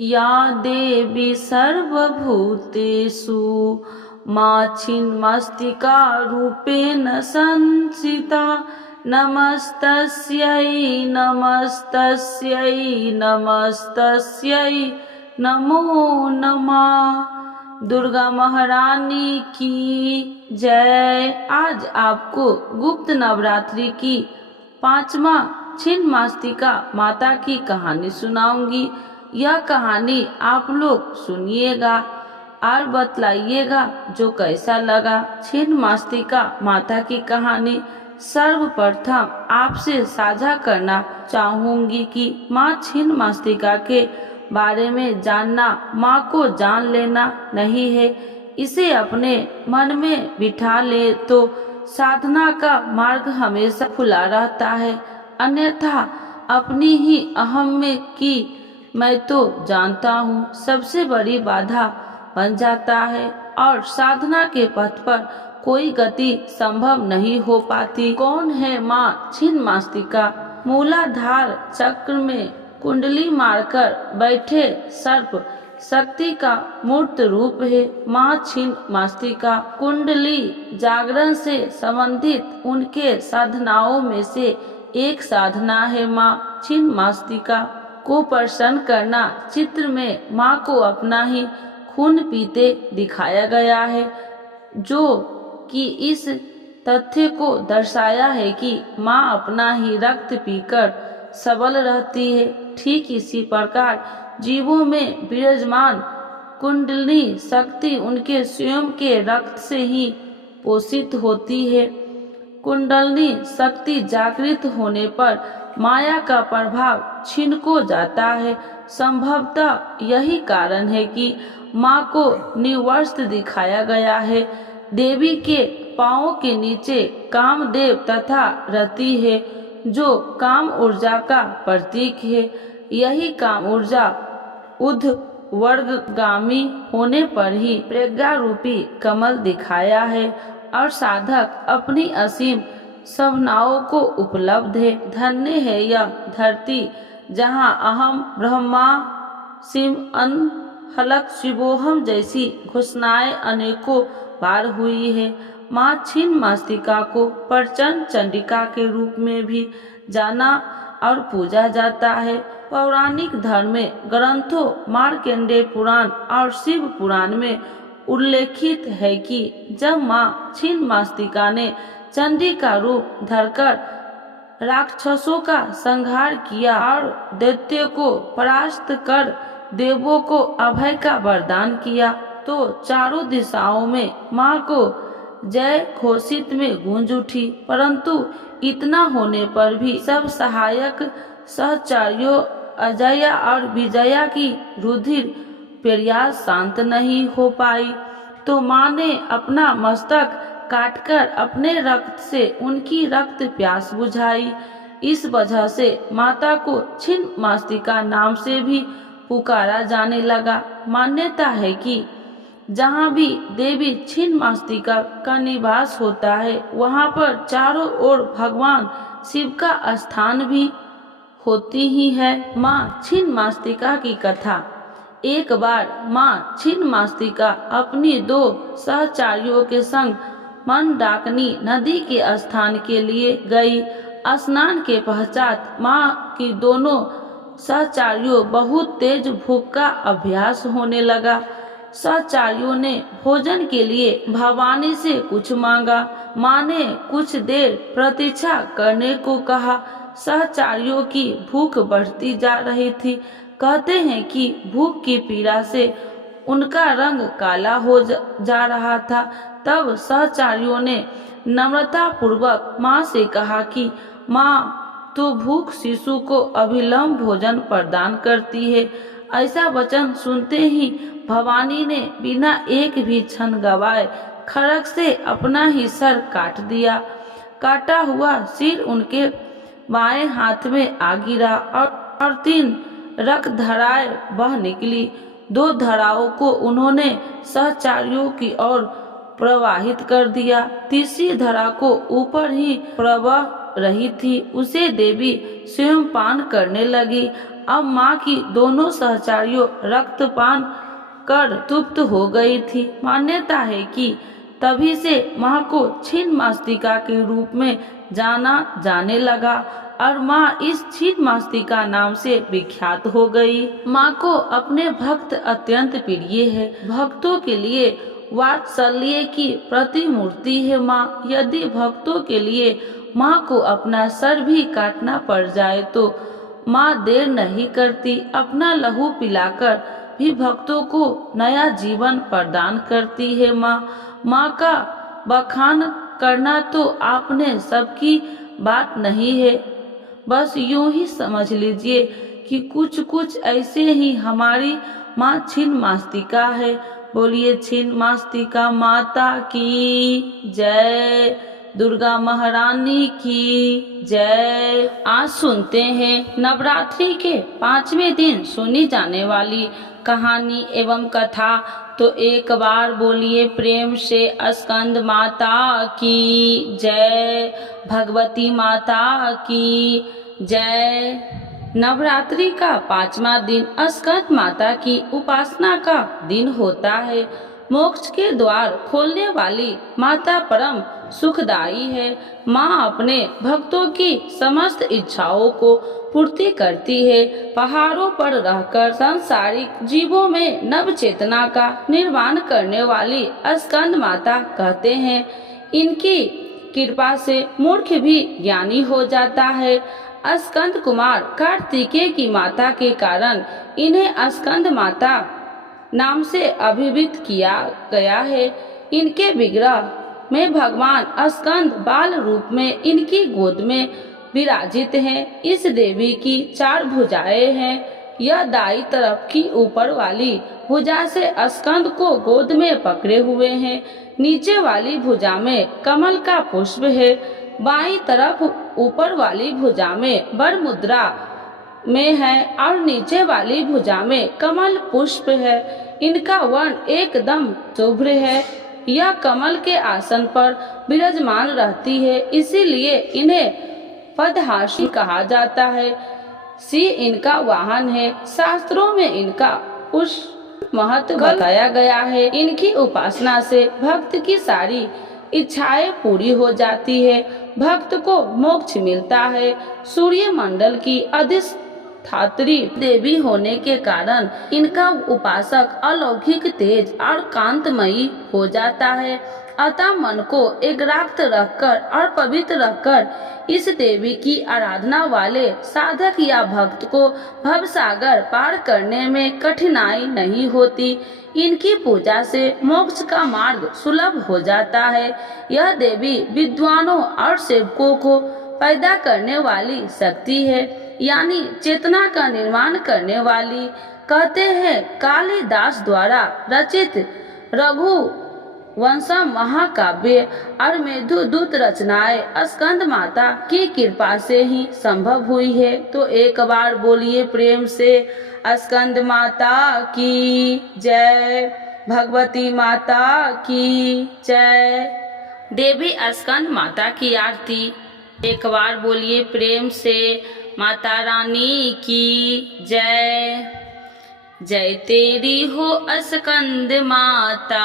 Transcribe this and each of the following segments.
या देवी सर्वभूतेषु मा छिन्मस्तिका रूपेण संस्थिता नमस्तस्यै नमस्तस्यै नमस्तस्यै नमो नमः। दुर्गा महारानी की जय। आज आपको गुप्त नवरात्रि की 5वां छिन्नमस्तिका माता की कहानी सुनाऊंगी। यह कहानी आप लोग सुनिएगा और बतलाइएगा जो कैसा लगा। छिन्नमस्तिका माता की कहानी सर्वप्रथम आपसे साझा करना चाहूंगी कि माँ छिन्नमस्तिका के बारे में जानना माँ को जान लेना नहीं है, इसे अपने मन में बिठा ले तो साधना का मार्ग हमेशा खुला रहता है, अन्यथा अपनी ही अहम में कि मैं तो जानता हूँ सबसे बड़ी बाधा बन जाता है और साधना के पथ पर कोई गति संभव नहीं हो पाती। कौन है माँ छिन्नमस्तिका? मूलाधार चक्र में कुंडली मारकर बैठे सर्प शक्ति का मूर्त रूप है माँ छिन्नमस्तिका। कुंडली जागरण से संबंधित उनके साधनाओं में से एक साधना है माँ छिन्नमस्तिका को प्रसन्न करना। चित्र में माँ को अपना ही खून पीते दिखाया गया है, जो कि इस तथ्य को दर्शाया है कि माँ अपना ही रक्त पीकर सबल रहती है। ठीक इसी प्रकार जीवों में विराजमान कुंडली शक्ति उनके स्वयं के रक्त से ही पोषित होती है। कुंडली शक्ति जागृत होने पर माया का प्रभाव छिन को जाता है। संभवतः यही कारण है कि माँ को निर्वस्त्र दिखाया गया है। देवी के पांवों के नीचे कामदेव तथा रति है, जो काम ऊर्जा का प्रतीक है। यही काम ऊर्जा ऊर्ध्ववर्गगामी होने पर ही प्रज्ञा रूपी कमल दिखाया है और साधक अपनी असीम संभावनाओं को उपलब्ध है। धन्य है यह धरती जहाँ अहम ब्रह्मास्मि अनहलक शिवोहम जैसी घोषणाएं अनेकों बार हुई है। माँ छिन्नमस्तिका को प्रचंड चंडिका के रूप में भी जाना और पूजा जाता है। पौराणिक धर्म ग्रंथों मार्कंडेय पुराण और शिव पुराण में उल्लेखित है कि जब माँ छिन्नमस्तिका ने चंडी का रूप धरकर राक्षसों का संहार किया और दैत्यों को परास्त कर देवों को अभय का वरदान किया, तो चारों दिशाओं में माँ को जय घोषित में गूंज उठी। परंतु इतना होने पर भी सब सहायक सहचर्यों अजया और विजया की रुधिर प्रयास शांत नहीं हो पाई, तो माँ ने अपना मस्तक काटकर अपने रक्त से उनकी रक्त प्यास बुझाई। इस वजह से माता को छिन्नमस्तिका नाम से भी पुकारा जाने लगा। मान्यता है कि जहाँ भी देवी छिन्नमस्तिका का निवास होता है, वहाँ पर चारों ओर भगवान शिव का स्थान भी होती ही है। माँ छिन्नमस्तिका की कथा। एक बार माँ छिन्नमस्तिका अपनी 2 सहचारियों के संग मंदाकिनी नदी के स्थान के लिए गई। स्नान के पश्चात माँ की दोनों सहचारियों बहुत तेज भूख का अभ्यास होने लगा। सहचारियों ने भोजन के लिए भवानी से कुछ मांगा। माँ ने कुछ देर प्रतीक्षा करने को कहा। सहचारियों की भूख बढ़ती जा रही थी। कहते हैं कि भूख की पीड़ा से उनका रंग काला हो जा रहा था। तब सहचारियों ने नम्रता पूर्वक माँ से कहा कि माँ तो भूख शिशु को अविलंब भोजन प्रदान करती है। ऐसा वचन सुनते ही भवानी ने बिना एक भी क्षण गवाए खड्ग से अपना ही सर काट दिया। काटा हुआ सिर उनके बाएं हाथ में आ गिरा और 3 रक्त धाराएं बह निकली। 2 धाराओं को उन्होंने सहचारियों की ओर प्रवाहित कर दिया। तीसरी धारा को ऊपर ही प्रवाह रही थी, उसे देवी स्वयं पान करने लगी अब माँ की दोनों सहचारियों रक्तपान कर तृप्त हो गई थी। मान्यता है कि तभी से माँ को छिन्नमस्तिका के रूप में जाना जाने लगा और माँ इस छिन्नमस्तिका नाम से विख्यात हो गई। माँ को अपने भक्त अत्यंत प्रिय है। भक्तों के लिए वात्सल्य की प्रतिमूर्ति है माँ। यदि भक्तों के लिए माँ को अपना सर भी काटना पड़ जाए तो माँ देर नहीं करती, अपना लहू पिलाकर भी भक्तों को नया जीवन प्रदान करती है माँ का बखान करना तो आपने सबकी बात नहीं है, बस यूं ही समझ लीजिए कि कुछ कुछ ऐसे ही हमारी माँ छिन्नमस्तिका है। बोलिए छिन्नमस्तिका माता की जय, दुर्गा महारानी की जय। आज सुनते हैं नवरात्रि के 5वें दिन सुनी जाने वाली कहानी एवं कथा। तो एक बार बोलिए प्रेम से स्कंद माता की जय, भगवती माता की जय। नवरात्रि का 5वां दिन स्कंद माता की उपासना का दिन होता है। मोक्ष के द्वार खोलने वाली माता परम सुखदायी है। माँ अपने भक्तों की समस्त इच्छाओं को पूर्ति करती है। पहाड़ों पर रहकर सांसारिक जीवों में नव चेतना का निर्माण करने वाली स्कंद माता कहते हैं। इनकी कृपा से मूर्ख भी ज्ञानी हो जाता है। स्कंद कुमार कार्तिकेय की माता के कारण इन्हें स्कंद माता नाम से अभिहित किया गया है। इनके विग्रह में भगवान स्कंद बाल रूप में इनकी गोद में विराजित हैं। इस देवी की 4 भुजाएं हैं। यह दाई तरफ की ऊपर वाली भुजा से स्कंद को गोद में पकड़े हुए हैं। नीचे वाली भुजा में कमल का पुष्प है। बाईं तरफ ऊपर वाली भुजा में वर मुद्रा में है और नीचे वाली भुजा में कमल पुष्प है। इनका वर्ण एकदम शुभ्र है। यह कमल के आसन पर विराजमान रहती है, इसीलिए इन्हें पद्महासिनी कहा जाता है। सिंह इनका वाहन है। शास्त्रों में इनका पुष्प महत्व बताया गया है। इनकी उपासना से भक्त की सारी इच्छाएं पूरी हो जाती है। भक्त को मोक्ष मिलता है। सूर्य मंडल की अधिष्ठात्री देवी होने के कारण इनका उपासक अलौकिक तेज और कांतमयी हो जाता है। अतः मन को एकाग्र रखकर और पवित्र रखकर इस देवी की आराधना वाले साधक या भक्त को भवसागर पार करने में कठिनाई नहीं होती। इनकी पूजा से मोक्ष का मार्ग सुलभ हो जाता है। यह देवी विद्वानों और सेवकों को पैदा करने वाली शक्ति है, यानी चेतना का निर्माण करने वाली। कहते हैं कालिदास द्वारा रचित रघुवंशम महाकाव्य और मेघदूत रचनाएं स्कंद माता की कृपा से ही संभव हुई है। तो एक बार बोलिए प्रेम से स्कंद माता की जय, भगवती माता की जय। देवी स्कंद माता की आरती एक बार बोलिए प्रेम से माता रानी की जय। जय तेरी हो स्कंद माता,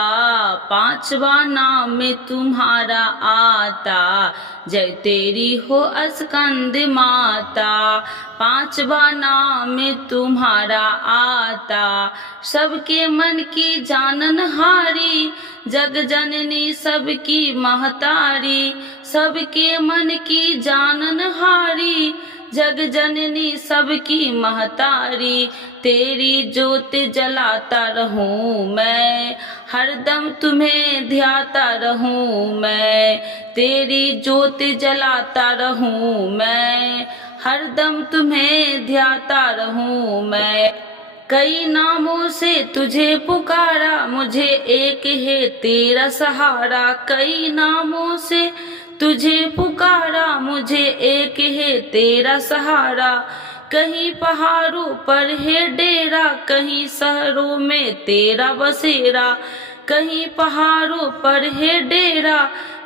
5वां नाम तुम्हारा आता। जय तेरी हो स्कंद माता, 5वां नाम तुम्हारा आता। सबके मन की जाननहारी, जग जननी सबकी महतारी। सबके मन की जाननहारी, जग जननी सबकी महतारी। तेरी ज्योत जलाता रहूं मैं, हरदम तुम्हें ध्याता रहूं मैं। तेरी ज्योत जलाता रहूं मैं, हरदम तुम्हें ध्याता रहूं मैं। कई नामों से तुझे पुकारा, मुझे एक है तेरा सहारा। कई नामों से तुझे पुकारा, मुझे एक है तेरा सहारा। कहीं पहाड़ों पर है डेरा, कहीं शहरों में तेरा बसेरा। कहीं पहाड़ों पर है डेरा,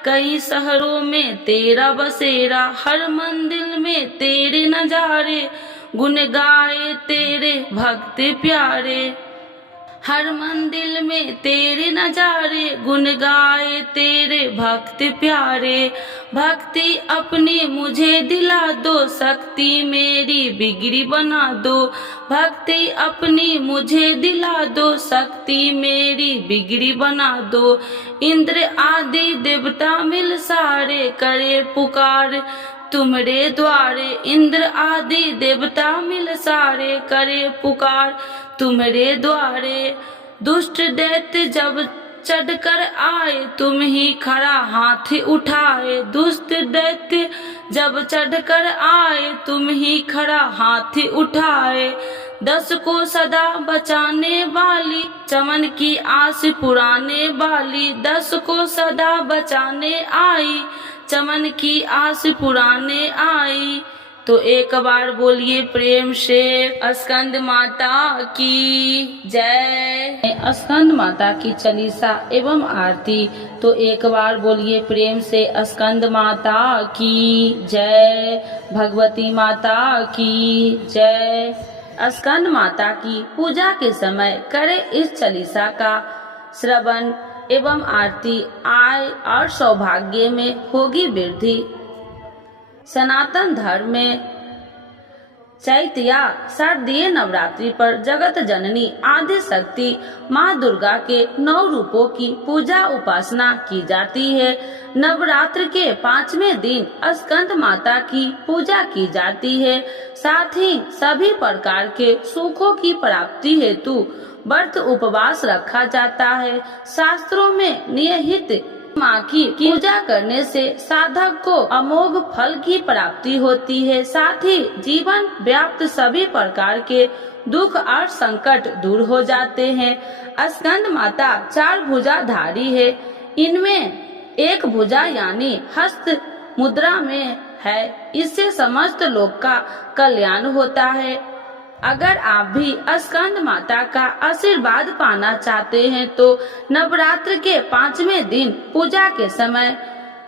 कहीं शहरों में तेरा बसेरा। हर मंदिर में तेरे नजारे, गुण गाए तेरे भक्त प्यारे। हर मंदिर में तेरे नजारे, गुण गाए तेरे भक्त प्यारे। भक्ति अपनी मुझे दिला दो, शक्ति मेरी बिगड़ी बना दो। भक्ति अपनी मुझे दिला दो, शक्ति मेरी बिगड़ी बना दो। इंद्र आदि देवता मिल सारे, करे पुकार तुम्हारे द्वारे। इंद्र आदि देवता मिल सारे, करे पुकार तुम्हारे द्वारे। दुष्ट दैत्य जब चढ़कर आए, तुम ही खड़ा हाथ उठाए। दुष्ट दैत्य जब चढ़कर आए, तुम ही खड़ा हाथ उठाए। 10 को सदा बचाने वाली, चमन की आस पुराने वाली। 10 को सदा बचाने आई, चमन की आस पुराने आई। तो एक बार बोलिए प्रेम से स्कंद माता की जय। स्कंद माता की चालीसा एवं आरती। तो एक बार बोलिए प्रेम से स्कंद माता की जय, भगवती माता की जय। स्कंद माता की पूजा के समय करे इस चालीसा का श्रवण एवं आरती, आय और सौभाग्य में होगी वृद्धि। सनातन धर्म में चैत्र या शारदीय नवरात्रि पर जगत जननी आदि शक्ति माँ दुर्गा के 9 रूपों की पूजा उपासना की जाती है। नवरात्र के 5वें दिन स्कंद माता की पूजा की जाती है। साथ ही सभी प्रकार के सुखों की प्राप्ति हेतु व्रत उपवास रखा जाता है। शास्त्रों में निहित माँ की पूजा करने से साधक को अमोघ फल की प्राप्ति होती है। साथ ही जीवन व्याप्त सभी प्रकार के दुख और संकट दूर हो जाते हैं। स्कंद माता 4 भुजाधारी है। इनमें एक भुजा यानी हस्त मुद्रा में है। इससे समस्त लोक का कल्याण होता है। अगर आप भी स्कंद माता का आशीर्वाद पाना चाहते हैं तो नवरात्र के 5वें दिन पूजा के समय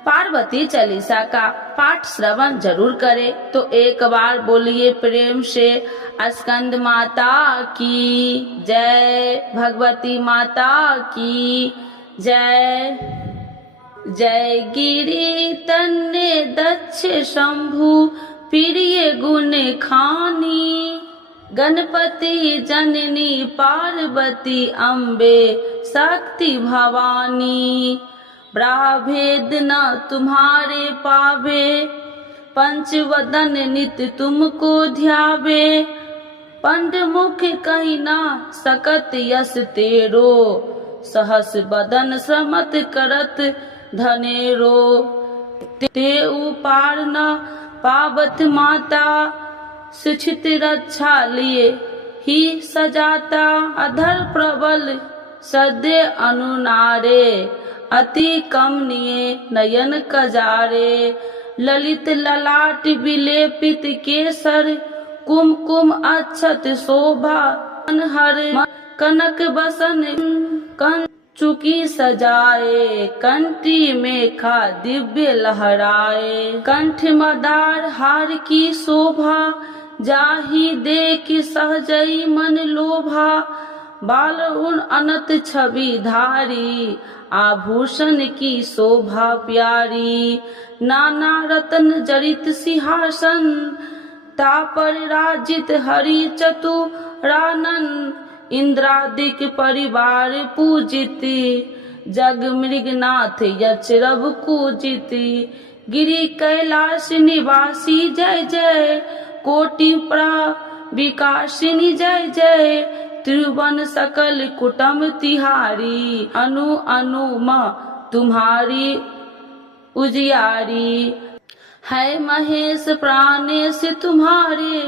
पार्वती चालीसा का पाठ श्रवण जरूर करें। तो एक बार बोलिए प्रेम से स्कंद माता की जय, भगवती माता की जय। जय गिरि तन्ने दक्ष शंभु, प्रिय गुण खानी। गणपति जननी पार्वती अम्बे शक्ति भवानी। ब्राभेद न तुम्हारे पावे, पंचवदन नित तुमको ध्यावे। पंड मुख कही ना सकत यस तेरो, सहस बदन श्रमत करत धनेरो। ते उपार न पावत माता, शिक्षित रक्षा लिए ही सजाता। अधर प्रबल सद्य अनुनारे, अति कमनीय नयन कजारे। ललित ललाट विलेपित केसर, कुमकुम अक्षत शोभा हर। कनक बसन कंचुकी सजाए, कंठी मेखा दिव्य लहराए। कंठ मदार हार की शोभा, जाहि देख सहजई मन लोभा। बाल उन अनंत छवि धारी, आभूषण की शोभा प्यारी। नाना रत्न जड़ित सिंहासन, तापर राजित हरि चतुरानन। इंद्रादिक परिवार पूजित, जग मृगनाथ यच रव पूजित। गिरि कैलाश निवासी जय जय, कोटि विकासिनी जय जय। त्रिभुवन सकल कुटुम तिहारी, अनु अनुमा तुम्हारी उजियारी। है महेश प्राणेश तुम्हारे,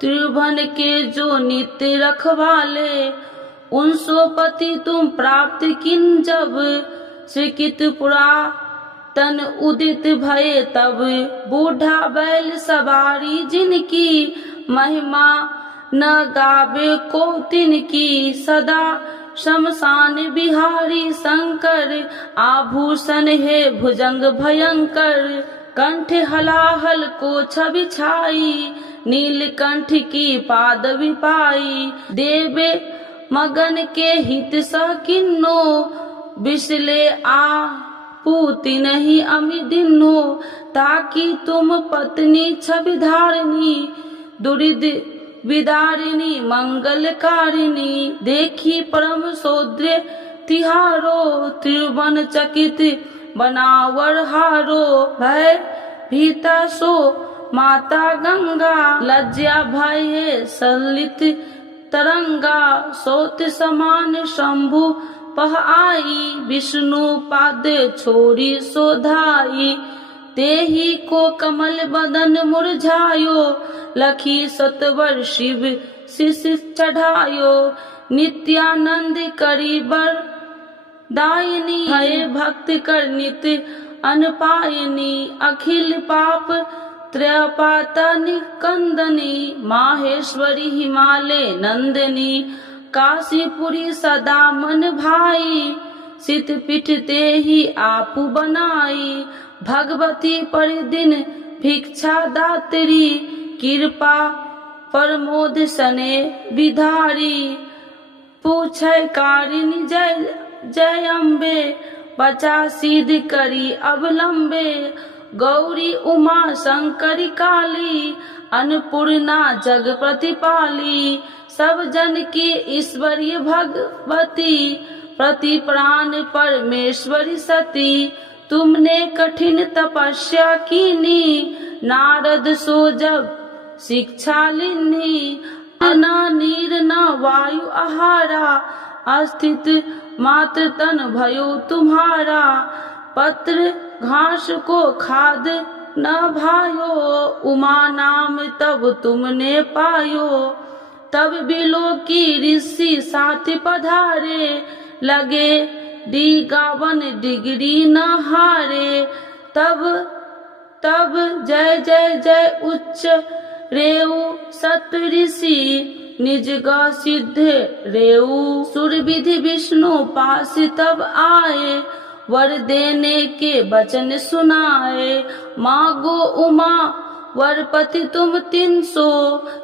त्रिभुवन के जो नित्य रखवाले। 100 पति तुम प्राप्त किन जब, स्वीकृत पुरा तन उदित भये तब। बूढ़ा बैल सवारी जिनकी, महिमा न गावे को तिनकी। सदा शमशान बिहारी शंकर, आभूषण है भुजंग भयंकर। कंठ हलाहल को छवि छाई, नीलकंठ की पादवी पाई। देवे मगन के हित सह किन्नो, बिसले आ पूति नहीं अमि दिन्नो। ताकि तुम पत्नी छवि धारिणी, दुरिद विदारिणी मंगलकारिणी। देखी परम सौंदर्य तिहारो, त्रिभुवन चकित बनावर हारो। भय भीता सो माता गंगा, लज्जा भय सलित तरंगा। सोत समान शंभु पह आई, विष्णु पाद छोड़ी सोधाई। तेहि को कमल बदन मुरझायो, लखी सतवर शिव शिष चढ़ायो। नित्यानंद करी बर दायिनी, भय भक्त कर नित अनपायनी। अखिल पाप त्रयपाता निकंदनी, माहेश्वरी हिमालय नंदनी। काशीपुरी सदा मन भाई, सित पीठ ते ही आपु बनाई। भगवती परिदिन भिक्षा दात्री, कृपा प्रमोद सने विधारी। पूछै कारिणी जय जय अम्बे, बचा सिद्ध करी अवलंबे। गौरी उमा शंकरी काली, अन्नपूर्णा जग प्रतिपाली। सब जन की ईश्वरीय भगवती, प्रति प्राण परमेश्वरी सती। तुमने कठिन तपस्या कीनी, नारद सो जब शिक्षा लीनी। न नीर न वायु आहारा, अस्थित मात्र तन भयो तुम्हारा। पत्र घास को खाद न भायो, उमा नाम तब तुमने पायो। तब बिलो की ऋषि साथ पधारे, लगे डिगावन डिगरी न हारे। तब जय जय जय उच्च रेऊ सत्व ऋषि, निज गा सिद्ध रेऊ। सुर विधि विष्णु पास तब आए, वर देने के वचन सुनाए। मांगो उमा वरपति तुम 300,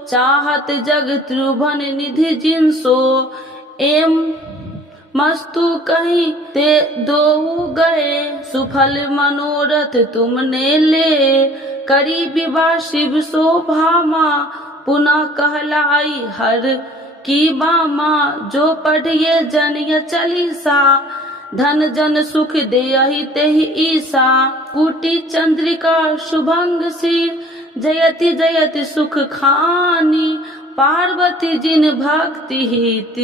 चाहत जग त्रिभुवन निधि जिनसो। एम मस्तु कहीं ते दो गए, सुफल मनोरथ तुमने ले। करी विवाह शिव शोभामा, पुनः कहलाई हर की बामा। जो पढ़िए जनिय चालीसा, धन जन सुख देहि तेहि ईसा। कुटी चंद्रिका शुभंग सिर, जयति जयति सुख खानी। पार्वती जिन भक्ति हित,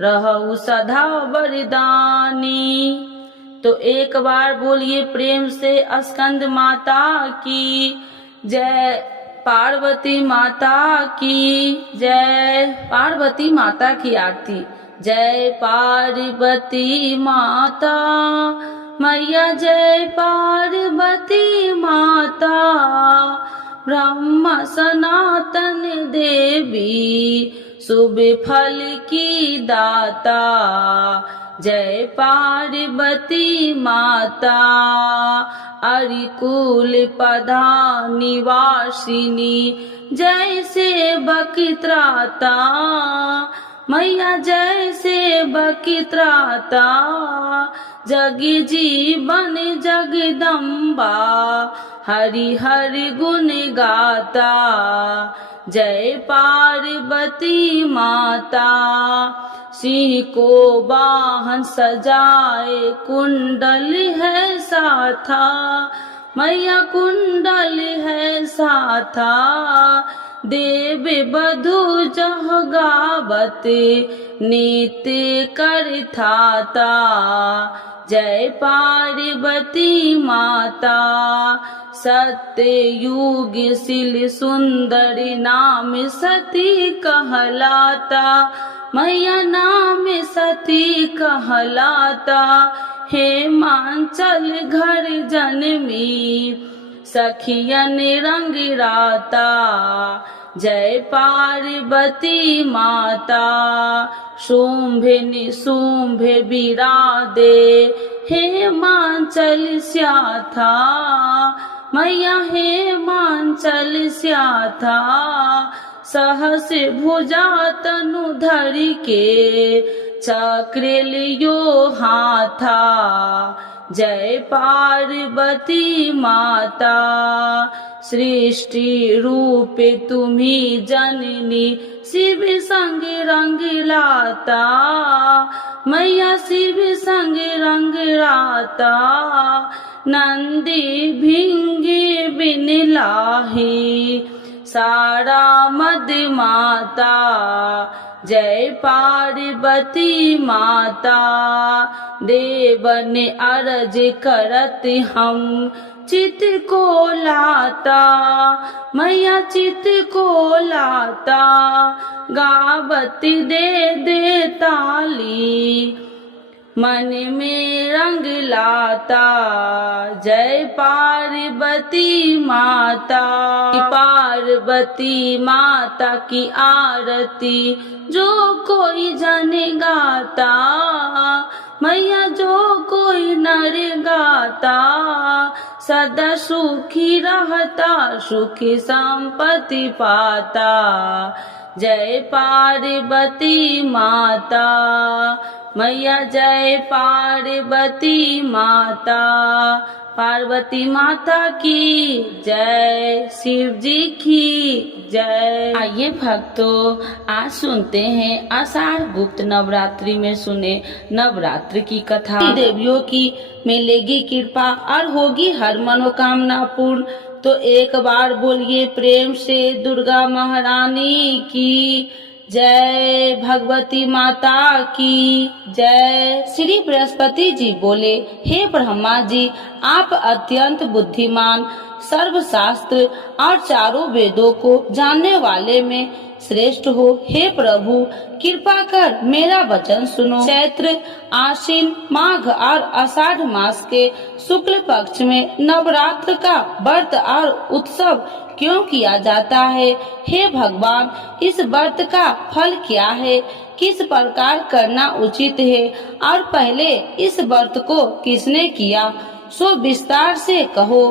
रहु सदा वरदानी। तो एक बार बोलिए प्रेम से स्कंद माता की जय, पार्वती माता की जय। पार्वती माता की आरती। जय पार्वती माता मैया, जय पार्वती माता। ब्रह्म सनातन देवी, शुभ फल की दाता। जय पार्वती माता, अरिकुल पदा निवासिनी। जय सेवक त्राता मैया, जय सेवक त्राता। जग जीवन जगदम्बा, हरि हरि गुण गाता। जय पार्वती माता, सिंह को वाहन सजाए, कुंडल है साथा। मैया कुंडल है साथा, देव बधू जह गावत, नित्य कर थाता। जय पार्वती माता, सत्य युग शिल सुंदर नाम सती कहलाता। मैया नाम सती कहलाता, हेमांचल घर जन्मी, सखियन रंग राता। जय पार्वती माता, शुंभ निशुंभ विरादे, हेमांचल स्याथा। मैया हेमांचल स्याथा सहस भुजा तनु धरि के चक्र लियो हाथा। जय पार्वती माता सृष्टि रूप तुम्ही जननी शिव संग रंग लाता। मैया शिव संग रंग लाता नंदी भिंगी बिन लाही सारा मद माता। जय पार्वती माता देवन अर्ज करत हम चित को लाता। मैया चित को लाता गावती दे दे ताली मन में रंग लाता। जय पार्वती माता पार्वती माता की आरती जो कोई जन गाता। मैया जो कोई नर गाता सदा सुखी रहता सुखी संपत्ति पाता। जय पार्वती माता मैया जय पार्वती माता पार्वती माता की जय शिव जी की जय। आइए भक्तों आज सुनते हैं आषाढ़ गुप्त नवरात्रि में सुने नवरात्र की कथा। देवियों की मिलेगी कृपा और होगी हर मनोकामना पूर्ण। तो एक बार बोलिए प्रेम से दुर्गा महारानी की जय भगवती माता की जय। श्री बृहस्पति जी बोले हे ब्रह्मा जी आप अत्यंत बुद्धिमान सर्वशास्त्र और चारों वेदों को जानने वाले में श्रेष्ठ हो। हे प्रभु कृपा कर मेरा वचन सुनो। चैत्र आश्विन माघ और आषाढ़ मास के शुक्ल पक्ष में नवरात्र का व्रत और उत्सव क्यों किया जाता है? हे भगवान इस व्रत का फल क्या है? किस प्रकार करना उचित है और पहले इस व्रत को किसने किया सो विस्तार से कहो।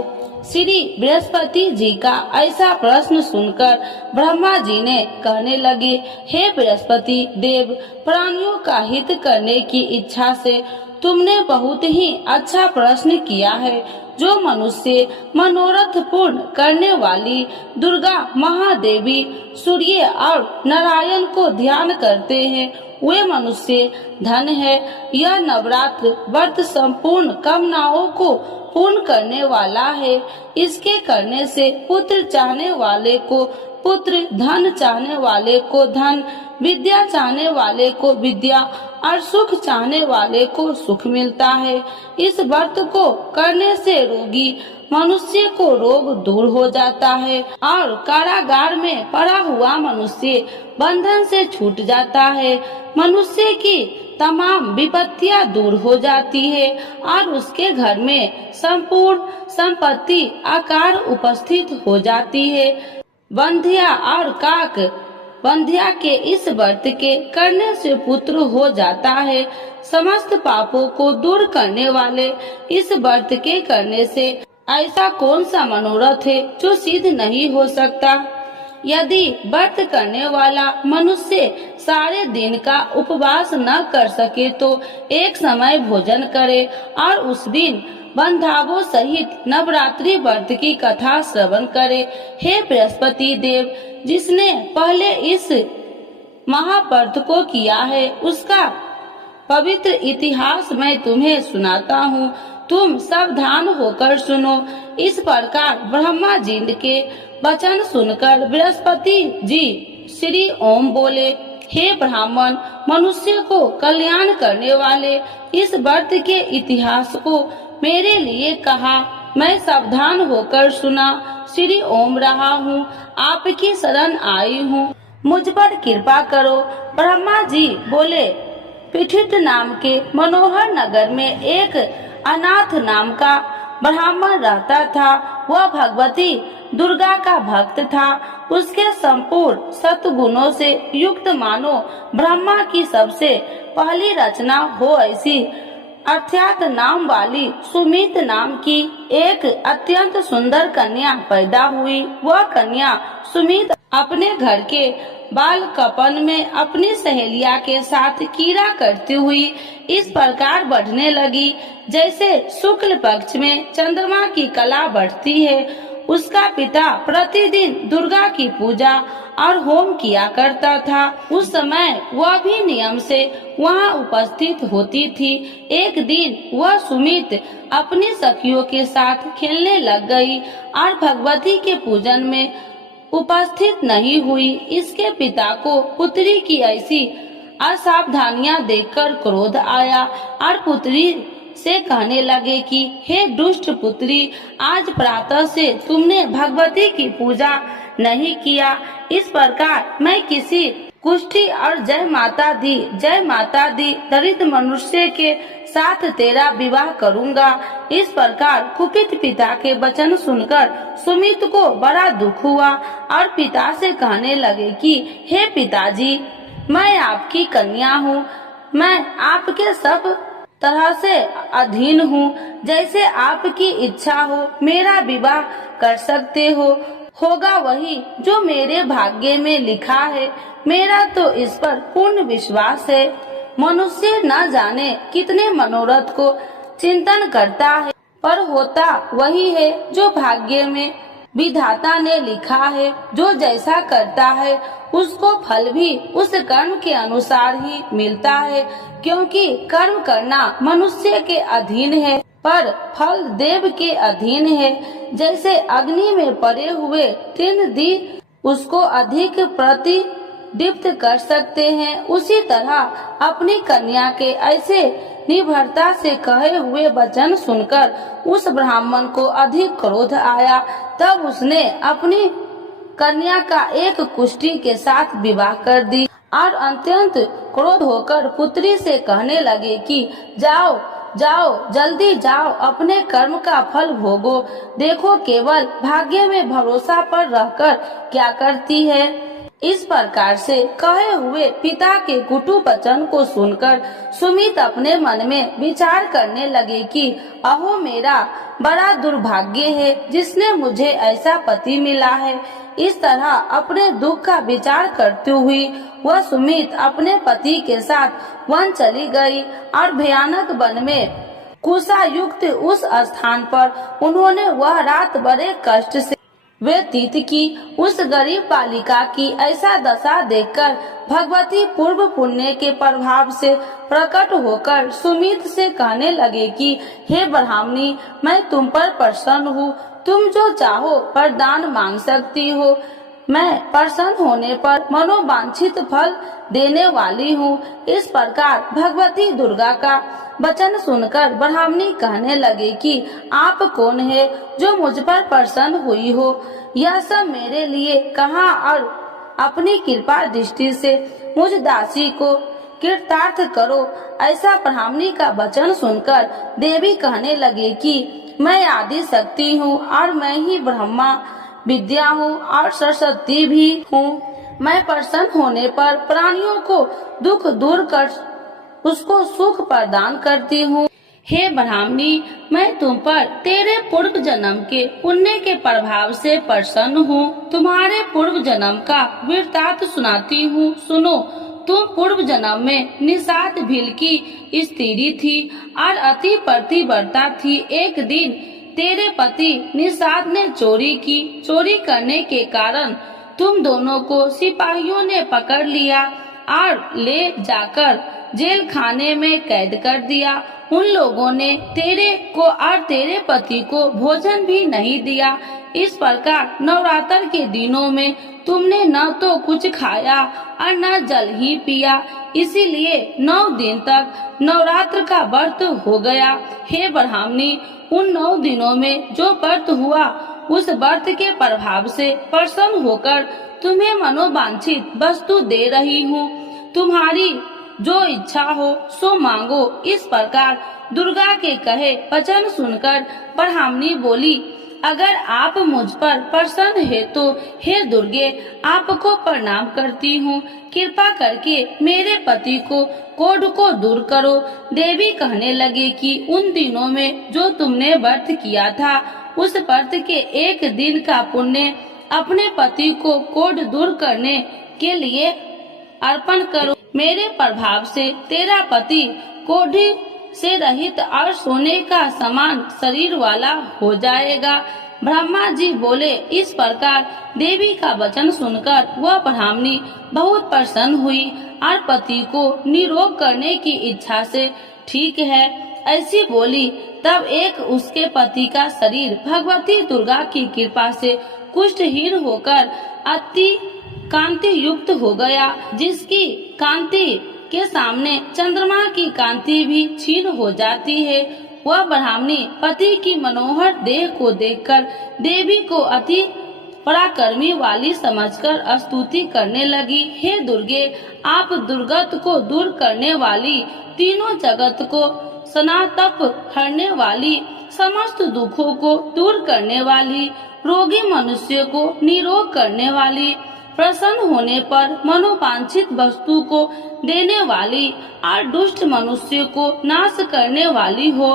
श्री बृहस्पति जी का ऐसा प्रश्न सुनकर ब्रह्मा जी ने कहने लगे हे बृहस्पति देव प्राणियों का हित करने की इच्छा से तुमने बहुत ही अच्छा प्रश्न किया है। जो मनुष्य मनोरथ पूर्ण करने वाली दुर्गा महादेवी सूर्य और नारायण को ध्यान करते हैं वे मनुष्य धन है। यह नवरात्र व्रत संपूर्ण कामनाओं को पूर्ण करने वाला है। इसके करने से पुत्र चाहने वाले को पुत्र, धन चाहने वाले को धन, विद्या चाहने वाले को विद्या और सुख चाहने वाले को सुख मिलता है। इस व्रत को करने से रोगी मनुष्य को रोग दूर हो जाता है और कारागार में पड़ा हुआ मनुष्य बंधन से छूट जाता है। मनुष्य की तमाम विपत्तियां दूर हो जाती है और उसके घर में संपूर्ण संपत्ति आकार उपस्थित हो जाती है। बंध्या और काक बंध्या के इस व्रत के करने से पुत्र हो जाता है। समस्त पापों को दूर करने वाले इस व्रत के करने से ऐसा कौन सा मनोरथ है जो सिद्ध नहीं हो सकता। यदि व्रत करने वाला मनुष्य सारे दिन का उपवास न कर सके तो एक समय भोजन करे और उस दिन बंधावों सहित नवरात्रि व्रत की कथा श्रवण करे। हे बृहस्पति देव जिसने पहले इस महाव्रत को किया है उसका पवित्र इतिहास मैं तुम्हें सुनाता हूँ। तुम सावधान होकर सुनो। इस प्रकार ब्रह्मा जी के वचन सुनकर बृहस्पति जी श्री ओम बोले हे ब्राह्मण मनुष्य को कल्याण करने वाले इस व्रत के इतिहास को मेरे लिए कहा। मैं सावधान होकर सुना। श्री ओम रहा हूँ आपकी शरण आई हूँ मुझ पर कृपा करो। ब्रह्मा जी बोले पीठित नाम के मनोहर नगर में एक अनाथ नाम का ब्राह्मण रहता था। वह भगवती दुर्गा का भक्त था। उसके संपूर्ण सत्गुणों से युक्त मानो ब्रह्मा की सबसे पहली रचना हो ऐसी अर्थात नाम वाली सुमित नाम की एक अत्यंत सुंदर कन्या पैदा हुई। वह कन्या सुमित अपने घर के बाल कपन में अपनी सहेलिया के साथ कीड़ा करती हुई इस प्रकार बढ़ने लगी, जैसे शुक्ल पक्ष में चंद्रमा की कला बढ़ती है। उसका पिता प्रतिदिन दुर्गा की पूजा और होम किया करता था। उस समय वह भी नियम से वहाँ उपस्थित होती थी। एक दिन वह सुमित अपनी सखियों के साथ खेलने लग गई और भगवती के पूजन में उपस्थित नहीं हुई। इसके पिता को पुत्री की ऐसी असावधानियां देखकर क्रोध आया और पुत्री से कहने लगे कि हे दुष्ट पुत्री, आज प्रातः से तुमने भगवती की पूजा नहीं किया। इस प्रकार मैं किसी कुष्ठी और जय माता दी दरिद्र मनुष्य के साथ तेरा विवाह करूंगा। इस प्रकार कुपित पिता के वचन सुनकर सुमित को बड़ा दुख हुआ और पिता से कहने लगे कि हे पिताजी, मैं आपकी कन्या हूँ, मैं आपके सब तरह से अधीन हूँ। जैसे आपकी इच्छा हो मेरा विवाह कर सकते हो। होगा वही जो मेरे भाग्य में लिखा है। मेरा तो इस पर पूर्ण विश्वास है। मनुष्य न जाने कितने मनोरथ को चिंतन करता है, पर होता वही है जो भाग्य में विधाता ने लिखा है। जो जैसा करता है उसको फल भी उस कर्म के अनुसार ही मिलता है, क्योंकि कर्म करना मनुष्य के अधीन है पर फल देव के अधीन है। जैसे अग्नि में पड़े हुए तीन दी उसको अधिक प्रतिदीप्त कर सकते हैं, उसी तरह अपनी कन्या के ऐसे निर्भरता से कहे हुए वचन सुनकर उस ब्राह्मण को अधिक क्रोध आया। तब उसने अपनी कन्या का एक कुष्ठी के साथ विवाह कर दी और अत्यंत क्रोध होकर पुत्री से कहने लगे कि जाओ जल्दी जाओ, अपने कर्म का फल भोगो। देखो केवल भाग्य में भरोसा पर रहकर क्या करती है। इस प्रकार से कहे हुए पिता के कुटु वचन को सुनकर सुमित अपने मन में विचार करने लगे कि अहो मेरा बड़ा दुर्भाग्य है जिसने मुझे ऐसा पति मिला है। इस तरह अपने दुख का विचार करते हुए वह सुमित अपने पति के साथ वन चली गई और भयानक वन में कुशा युक्त उस स्थान पर उन्होंने वह रात बड़े कष्ट से व्यतीत की। उस गरीब बालिका की ऐसा दशा देखकर भगवती पूर्व पुण्य के प्रभाव से प्रकट होकर सुमित से कहने लगे कि हे ब्राह्मणी, मैं तुम पर प्रसन्न हूँ, तुम जो चाहो वरदान मांग सकती हो। मैं प्रसन्न होने पर मनोवांछित फल देने वाली हूँ। इस प्रकार भगवती दुर्गा का वचन सुनकर ब्राह्मणी कहने लगे कि आप कौन है जो मुझ पर प्रसन्न हुई हो। यह सब मेरे लिए कहा और अपनी कृपा दृष्टि से मुझ दासी को कृतार्थ करो। ऐसा ब्राह्मणी का वचन सुनकर देवी कहने लगे कि मैं आदि शक्ति हूँ और मैं ही ब्रह्मा विद्या हूँ और सरस्वती भी हूँ। मैं प्रसन्न होने पर प्राणियों को दुख दूर कर उसको सुख प्रदान करती हूँ। हे ब्राह्मणी, मैं तुम पर तेरे पूर्व जन्म के पुण्य के प्रभाव से प्रसन्न हूँ। तुम्हारे पूर्व जन्म का वृत्तांत सुनाती हूँ, सुनो। तुम पूर्व जन्म में निषाद भील की स्त्री थी और अति पतिव्रता थी। एक दिन तेरे पति निषाद ने चोरी की। चोरी करने के कारण तुम दोनों को सिपाहियों ने पकड़ लिया और ले जाकर जेल खाने में कैद कर दिया। उन लोगों ने तेरे को और तेरे पति को भोजन भी नहीं दिया। इस प्रकार नवरात्र के दिनों में तुमने न तो कुछ खाया और न जल ही पिया, इसीलिए 9 दिन तक नवरात्र का व्रत हो गया। हे ब्राह्मणी, उन 9 दिनों में जो व्रत हुआ उस व्रत के प्रभाव से प्रसन्न होकर तुम्हें मनोवांछित वस्तु दे रही हूँ। तुम्हारी जो इच्छा हो सो मांगो। इस प्रकार दुर्गा के कहे वचन सुनकर ब्राह्मणी बोली, अगर आप मुझ पर प्रसन्न है तो हे दुर्गे आपको प्रणाम करती हूँ। कृपा करके मेरे पति को कोढ़ को दूर करो। देवी कहने लगे कि उन दिनों में जो तुमने व्रत किया था उस व्रत के एक दिन का पुण्य अपने पति को कोढ़ दूर करने के लिए अर्पण करो। मेरे प्रभाव से तेरा पति कोढ़ से रहित और सोने का समान शरीर वाला हो जाएगा। ब्रह्मा जी बोले। इस प्रकार देवी का वचन सुनकर वह ब्राह्मणी बहुत प्रसन्न हुई और पति को निरोग करने की इच्छा से ठीक है ऐसी बोली। तब एक उसके पति का शरीर भगवती दुर्गा की कृपा से कुष्ठहीन होकर अति कांति युक्त हो गया, जिसकी कांति के सामने चंद्रमा की कांति भी क्षीण हो जाती है। वह ब्राह्मणी पति की मनोहर देह को देखकर देवी को अति पराक्रमी वाली समझकर स्तुति करने लगी। हे दुर्गे आप दुर्गत को दूर करने वाली, तीनों जगत को सनातप हरने वाली, समस्त दुखों को दूर करने वाली, रोगी मनुष्य को निरोग करने वाली, प्रसन्न होने पर मनोवांछित वस्तु को देने वाली और दुष्ट मनुष्य को नाश करने वाली हो।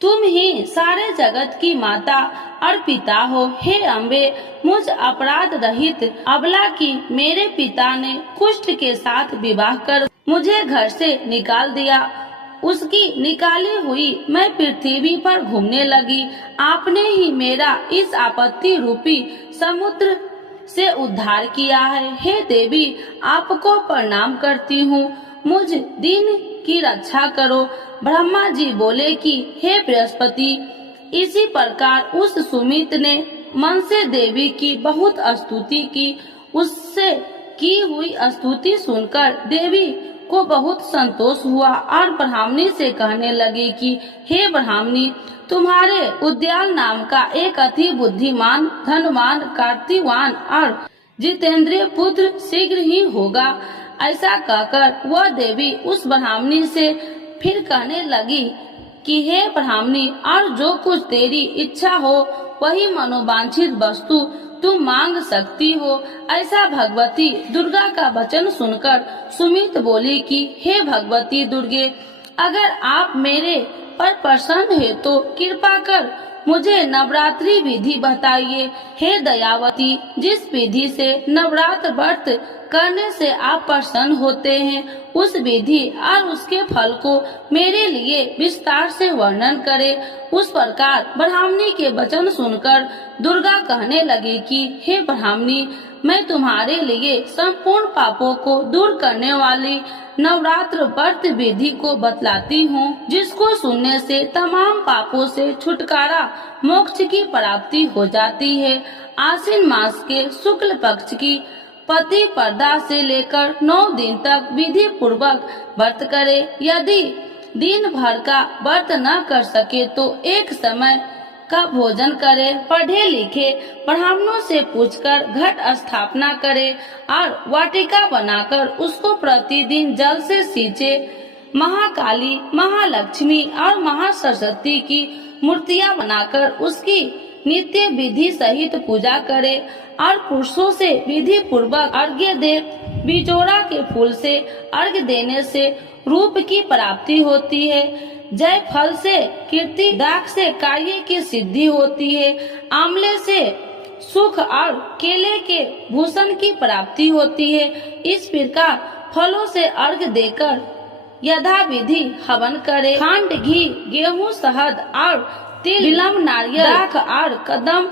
तुम ही सारे जगत की माता और पिता हो। हे अम्बे मुझ अपराध रहित अबला की मेरे पिता ने कुष्ठ के साथ विवाह कर मुझे घर से निकाल दिया। उसकी निकाली हुई मैं पृथ्वी पर घूमने लगी। आपने ही मेरा इस आपत्ति रूपी समुद्र से उद्धार किया है। हे देवी आपको प्रणाम करती हूँ, मुझ दिन की रक्षा करो। ब्रह्मा जी बोले कि हे बृहस्पति। इसी प्रकार उस सुमित ने मन से देवी की बहुत स्तुति की। उससे की हुई स्तुति सुनकर देवी को बहुत संतोष हुआ और ब्राह्मणी से कहने लगे कि हे ब्राह्मणी तुम्हारे उद्याल नाम का एक अति बुद्धिमान, धनवान, कार्तिवान और जितेंद्रिय पुत्र शीघ्र ही होगा। ऐसा कहकर वह देवी उस ब्राह्मणी से फिर कहने लगी कि हे ब्राह्मणी और जो कुछ तेरी इच्छा हो वही मनोवांछित वस्तु तुम मांग सकती हो। ऐसा भगवती दुर्गा का वचन सुनकर सुमित बोली कि हे भगवती दुर्गे अगर आप मेरे पर प्रसन्न है तो कृपा कर मुझे नवरात्रि विधि बताइए। हे दयावती जिस विधि से नवरात्र व्रत करने से आप प्रसन्न होते हैं उस विधि और उसके फल को मेरे लिए विस्तार से वर्णन करें। उस प्रकार ब्राह्मणी के वचन सुनकर दुर्गा कहने लगी कि हे ब्राह्मणी मैं तुम्हारे लिए संपूर्ण पापों को दूर करने वाली नवरात्र व्रत विधि को बतलाती हूँ, जिसको सुनने से तमाम पापों से छुटकारा मोक्ष की प्राप्ति हो जाती है। आश्विन मास के शुक्ल पक्ष की पति पर्दा से लेकर 9 दिन तक विधि पूर्वक व्रत करे। यदि दिन भर का व्रत न कर सके तो एक समय का भोजन करे। पढ़े लिखे ब्राह्मणों से पूछकर घट स्थापना करे और वाटिका बनाकर उसको प्रतिदिन जल से सींचे। महाकाली, महालक्ष्मी और महासरस्वती की मूर्तियां बनाकर उसकी नित्य विधि सहित पूजा करे और पुरुषों से विधि पूर्वक अर्घ्य दे। बिजोड़ा के फूल से अर्घ्य देने से रूप की प्राप्ति होती है। जय फल से कीर्ति, दाख से कार्य की सिद्धि होती है। आंवले से सुख और केले के भूषण की प्राप्ति होती है। इस प्रकार फलों से अर्घ्य देकर यथा विधि हवन करे। खंड, घी, गेहूं, शहद और तिल, बिल्व, नारियल, दाख और कदम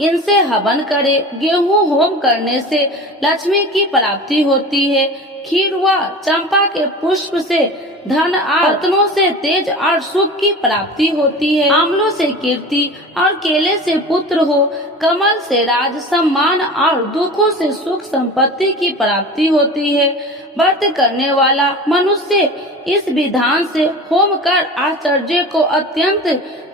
इनसे हवन करे। गेहूं होम करने से लक्ष्मी की प्राप्ति होती है। खीर व चंपा के पुष्प से धन और रत्नों से तेज और सुख की प्राप्ति होती है। आंवलों से कीर्ति और केले से पुत्र हो। कमल से राज, सम्मान और दुखों से सुख संपत्ति की प्राप्ति होती है। व्रत करने वाला मनुष्य इस विधान से होम कर आचार्य को अत्यंत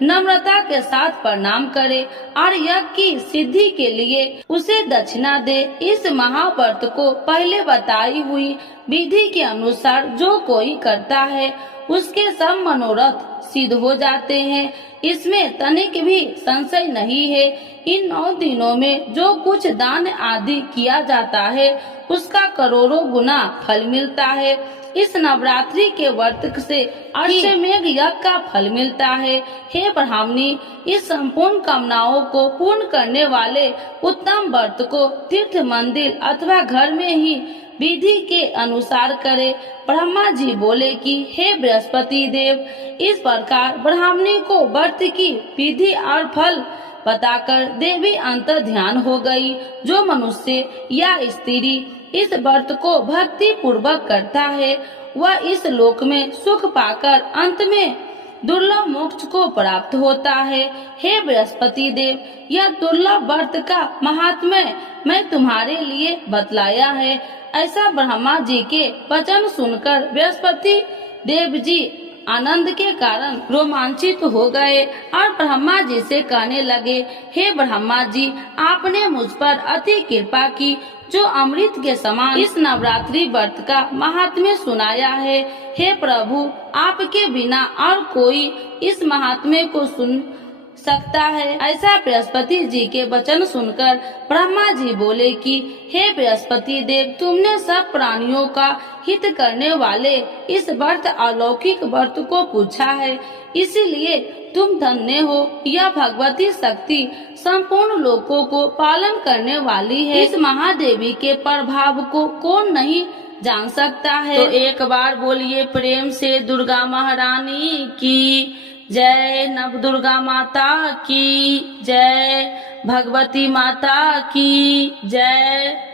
नम्रता के साथ प्रणाम करे और यज्ञ की सिद्धि के लिए उसे दक्षिणा दे। इस महाव्रत को पहले बताई हुई विधि के अनुसार जो कोई करता है उसके सब मनोरथ सिद्ध हो जाते हैं। इसमें तनिक भी संशय नहीं है। इन 9 दिनों में जो कुछ दान आदि किया जाता है उसका करोड़ों गुना फल मिलता है। इस नवरात्रि के व्रत से अश्वमेध यज्ञ का फल मिलता है। हे ब्राह्मणी, इस संपूर्ण कामनाओं को पूर्ण करने वाले उत्तम व्रत को तीर्थ, मंदिर अथवा घर में ही विधि के अनुसार करे। ब्रह्मा जी बोले कि हे बृहस्पति देव, इस प्रकार ब्राह्मणी को व्रत की विधि और फल बताकर देवी अंतर ध्यान हो गई। जो मनुष्य या स्त्री इस व्रत को भक्ति पूर्वक करता है वह इस लोक में सुख पाकर अंत में दुर्लभ मोक्ष को प्राप्त होता है। हे बृहस्पति देव, यह दुर्लभ व्रत का महात्म्य मैं तुम्हारे लिए बतलाया है। ऐसा ब्रह्मा जी के वचन सुनकर बृहस्पति देव जी आनंद के कारण रोमांचित हो गए और ब्रह्मा जी से कहने लगे, हे ब्रह्मा जी, आपने मुझ पर अति कृपा की जो अमृत के समान इस नवरात्रि व्रत का महात्म्य सुनाया है। हे प्रभु, आपके बिना और कोई इस महात्म्य को सुन सकता है। ऐसा बृहस्पति जी के वचन सुनकर ब्रह्मा जी बोले कि हे बृहस्पति देव, तुमने सब प्राणियों का हित करने वाले इस व्रत अलौकिक व्रत को पूछा है, इसीलिए तुम धन्य हो। यह भगवती शक्ति संपूर्ण लोकों को पालन करने वाली है। इस महादेवी के प्रभाव को कौन नहीं जान सकता है। तो एक बार बोलिए प्रेम से दुर्गा महारानी की जय, नव दुर्गा माता की जय, भगवती माता की जय।